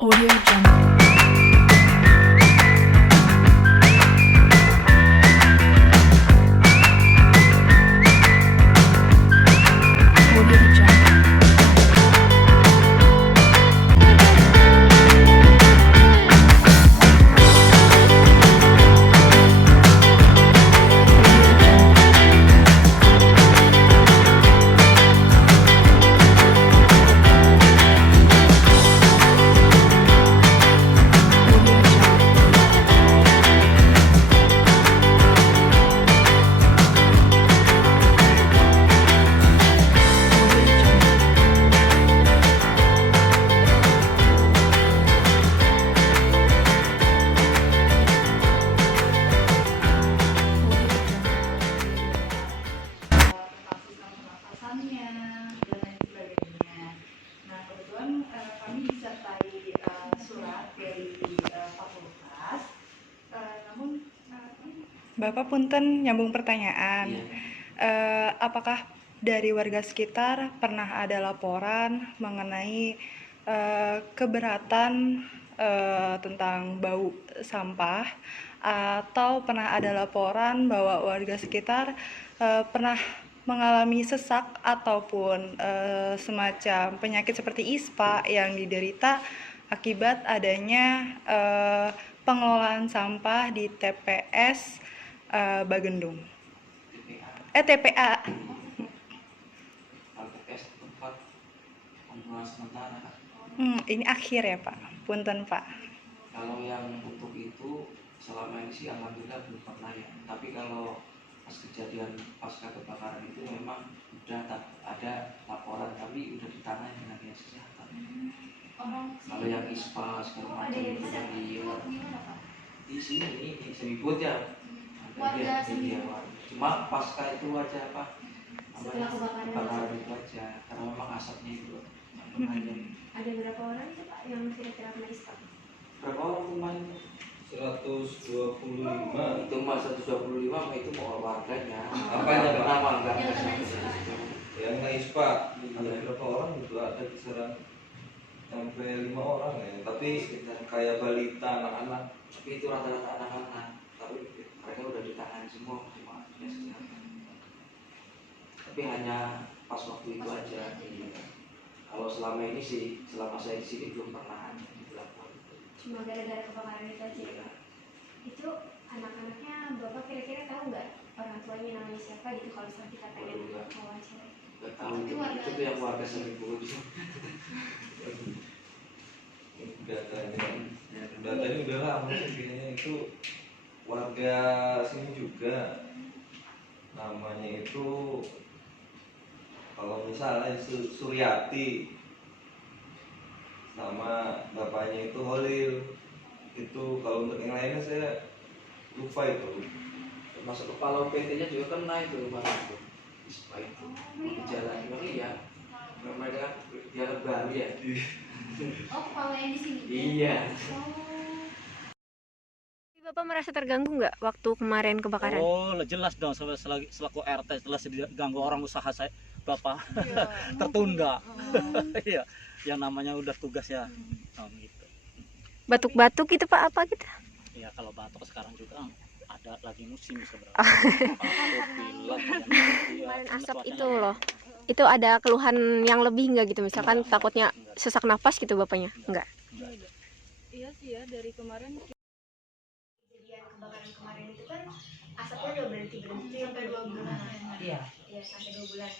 Audio Jungle. Audio Jungle. Audio Jungle. Audio Jungle. Audio Jungle. Tentang sistem pernafasannya dan lain sebagainya. Nah, kebetulan kami disertai surat dari fakultas. Namun Bapak punten nyambung pertanyaan. Apakah dari warga sekitar pernah ada laporan mengenai keberatan tentang bau sampah, atau pernah ada laporan bahwa warga sekitar pernah mengalami sesak ataupun semacam penyakit seperti ISPA yang diderita akibat adanya pengelolaan sampah di TPS Bagendung. TPA. LPS tempat pembuangan sementara, Kak. Ini akhir ya Pak. Punten Pak. Kalau yang untuk itu selama ini sih alhamdulillah belum pernah ya. Tapi kalau pas kejadian pasca kebakaran itu memang udah ada laporan, tapi udah ditangani dengan dinas kesehatan. Kalau yang ISPA segala macam itu di sini di Semibut ya. Warga Iya, sendiri. cuma pasca itu aja apa? Setelah kebakaran itu aja, karena memang asapnya itu mengalir. Ada berapa orang itu Pak yang kira-kira kena ispa? Berapa orang kemarin? 125. Itu mah 125 mah itu mau warganya. Apanya, Pak? Nama enggak Yang kena sampai ISPA. situ. Yang kena ISPA ada Iya. berapa orang itu, ada kisaran sampai 5 orang ya, tapi Sekitar. kayak balita, anak-anak. Tapi itu rata-rata anak-anak. Tapi mereka udah ditangani semua sama dinas kesehatan. Tapi hanya pas waktu itu aja. Iya. Kalau selama ini sih, selama saya di sini belum pernah ada dilakukan itu. Cuma gara-gara kebakaran itu aja. Iya. Itu anak-anaknya Bapak kira-kira tahu nggak orang tuanya namanya siapa gitu kalau misalnya kita pengen Waduh, nggak. wawancara? Gak tahu Itu warga- itu tuh yang warga Semibut. Datanya udah lama sih, kayaknya itu warga sini juga. Namanya itu kalau misalnya Suryati, sama bapaknya itu Holil. Itu kalau untuk yang lainnya saya lupa itu. Termasuk kepala PT-nya juga kena itu kemarin itu. ISPA itu. Di jalan memang iya. Mereka jalan Bali ya. Oh, kepala yang di sini? Iya. Bapak merasa terganggu nggak waktu kemarin kebakaran? Oh, jelas dong, selaku RT jelas diganggu orang usaha saya, Bapak. Tertunda. Iya, yang namanya udah tugas ya. Gitu. Batuk-batuk gitu Pak, apa gitu? Ya kalau batuk sekarang juga ada lagi musim sebenarnya. Batuk, pilek, Kemarin asap itu loh. Itu ada keluhan yang lebih nggak gitu? Misalkan takutnya sesak napas gitu Bapaknya? Enggak. Iya sih ya, dari kemarin Kejadian kebakaran kemarin itu kan asapnya udah berhenti sampai 2 bulan. Iya, Iya, sampai 2 bulan.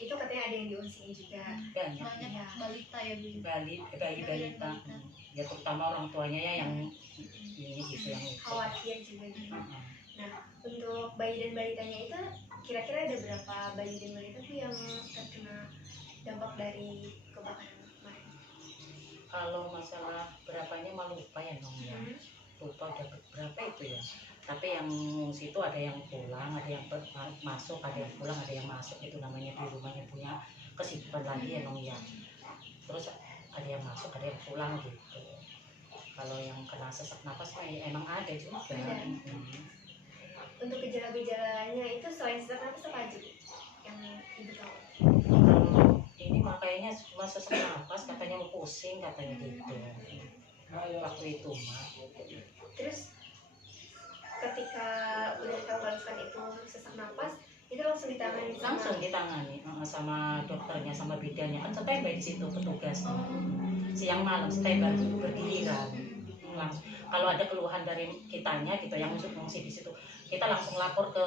Itu katanya ada yang diungsiin juga. banyak. Iya. balita ya Bu. Bayi-balita. Ya terutama orang tuanya ya yang ini gitu yang Khawatir juga gitu. Heeh. Nah, untuk bayi dan balitanya itu kira-kira ada berapa bayi dan balita tuh yang terkena dampak dari kebakaran kemarin? Kalau masalah berapanya mah lupa ya Nong ya. Lupa udah berapa itu ya. Tapi yang ngungsi itu ada yang pulang, ada yang masuk, ada yang pulang, ada yang masuk. Itu namanya di rumahnya punya kesibukan lagi ya Nong ya. Terus ada yang masuk, ada yang pulang gitu. Kalau yang kena sesak napas mah ya emang ada juga. Ada. Untuk gejala-gejalanya itu selain sesak napas apa aja Bu? Yang Ibu tahu? Kalau ini mah kayaknya cuma sesak napas, katanya mau pusing katanya gitu. Tuma. Terus ketika udah tahu kalau misalkan itu sesak napas, itu langsung ditangani sama- Langsung ditangani sama dokternya, sama bidannya, kan standby di situ petugas. Siang malam standby bergiliran. Langsung kalau ada keluhan dari kitanya gitu yang ngungsi di situ, kita langsung lapor ke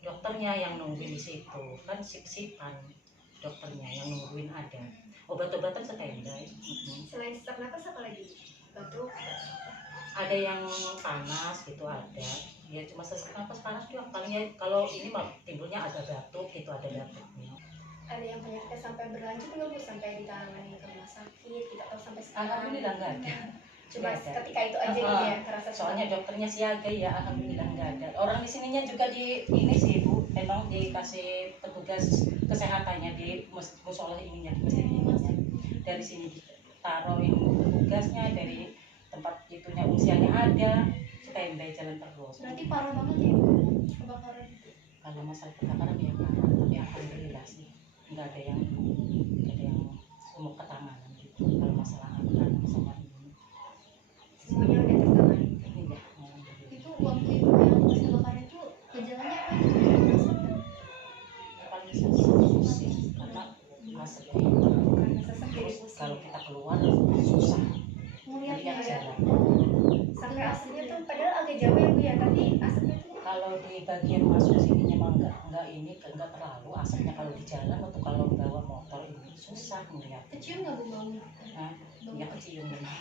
dokternya yang nungguin di situ. Kan sip-sipan dokternya yang nungguin ada. Obat-obatan standby. Selain sesak napas apa lagi? Batuk? Ada yang panas gitu, ada ya cuma sesak napas panas doang palingnya. Kalau ini mah timbulnya ada batuk gitu, ada batuknya. Ada yang penyakitnya sampai berlanjut nggak Bu? Sampai ditangani ke rumah sakit, kita tahu sampai sekarang. Alhamdulillah nggak ada. Cuma Nggak ada. ketika itu aja gitu ya kerasa. Soalnya dokternya siaga ya, alhamdulillah nggak ada. Orang di sininya juga di ini sih Bu, memang dikasih petugas kesehatannya di musola ininya, di masjid ininya. Dari sini ditaruhin petugasnya, dari tempat itunya usianya ada, standby jalan terus. Berarti parah banget ya kebakaran itu. Kalau masalah kebakaran ya parah, tapi alhamdulillah sih nggak ada yang sumuk ke tangan gitu. Kalau masalah anak sama ini, Semuanya udah tertangani. iya, alhamdulillah. Itu waktu ibu yang pas kebakaran itu gejalanya apa itu? Merasakan? Paling pusing karena asapnya itu. Karena sesak jadi Terus pusing. kalau kita keluar susah Ngeliatnya lihat ya. jalan. Sampai asapnya tuh padahal agak jauh ya Bu ya, tapi asapnya tuh Kalau di bagian masuk sininya mah enggak terlalu asapnya. Kalau di jalan atau kalau bawa motor ini susah melihat. Kecium nggak Bu baunya? Nah, ya kecium benar.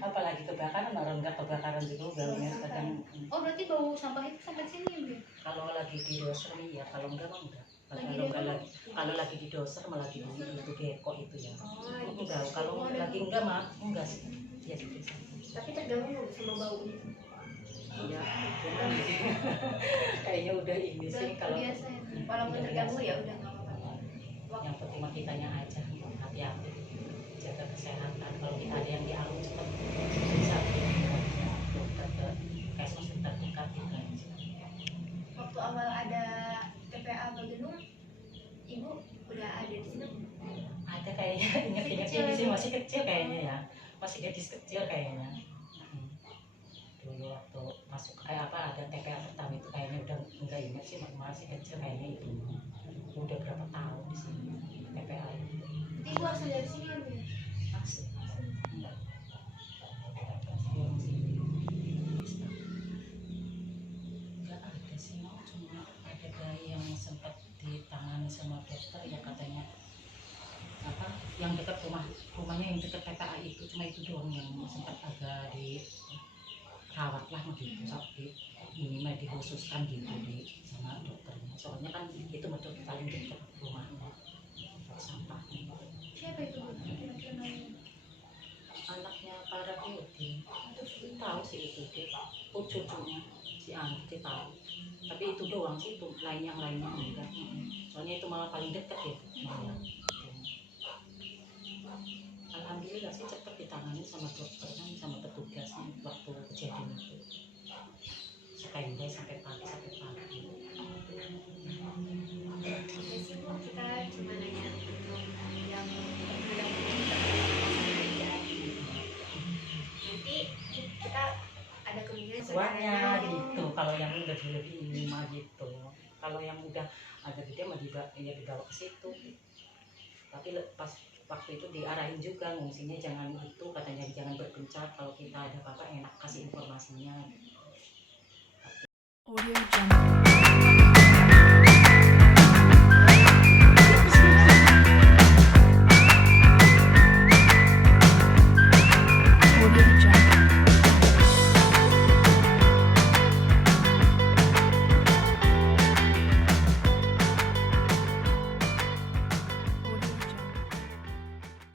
Apalagi kebakaran, orang enggak kebakaran juga baunya kadang. Oh berarti bau sampah itu sampai sini ya Bu ya? Kalau lagi di doser nih ya, kalau enggak mah enggak. Lagi Kalau lagi di doser malah lagi di itu geko itu ya. oh, Enggak, kalau lagi enggak mah enggak sih. Ya sih. tapi terganggu nggak Bu sama baunya? Iya, cuman kayaknya udah ini sih Udah kalau biasa ya. Walaupun terganggu ya udah nggak apa-apa. yang penting mah kitanya aja hati-hati, jaga kesehatan. Kalau kita ada yang dialami cepat bisa dokter ke puskesmas terdekat gitu aja. Waktu awal ada TPA Bagenur, Ibu udah ada di sini? Ada kayaknya, inget-inget ini sih masih kecil kayaknya ya, masih gadis kecil kayaknya. Dulu waktu masuk kayak apa ada TPA pertama itu kayaknya udah enggak inget sih, masih kecil kayaknya itu. Udah berapa tahun di sini TPA itu. Tapi Ibu asal dari sini ya Bu ya? Asli. Enggak. Enggak ada sih, no. Cuma ada bayi yang sempat ditangani sama dokter ya katanya apa yang dekat rumahnya yang dekat TPA itu, cuma itu doang yang sempat agak dirawat lah gitu, tapi ini mah dikhususkan gitu sama dokternya. Soalnya kan itu betul paling dekat rumahnya sampahnya. Siapa itu Bu? Kira-kira namanya? Anaknya para Beauty tahu sih itu dia, cucunya si Anak dia tahu, tapi itu doang sih, itu yang lainnya enggak. Soalnya itu malah paling dekat ya malah. Alhamdulillah sih cepat ditangani sama dokter kan, sama petugasnya waktu kejadian itu. Standby sampai pagi. Ya sih Bu, kita cuma nanya untuk yang terhadap nanti kita ada kemungkinan Suaranya gitu, kalau yang udah lebih ini mah gitu. Kalau yang udah agak gede mah dibawa ke situ. Tapi pas waktu itu diarahin juga ngungsinya jangan itu, katanya jangan berpencar, kalau kita ada apa-apa enak kasih informasinya. Audio Jungle.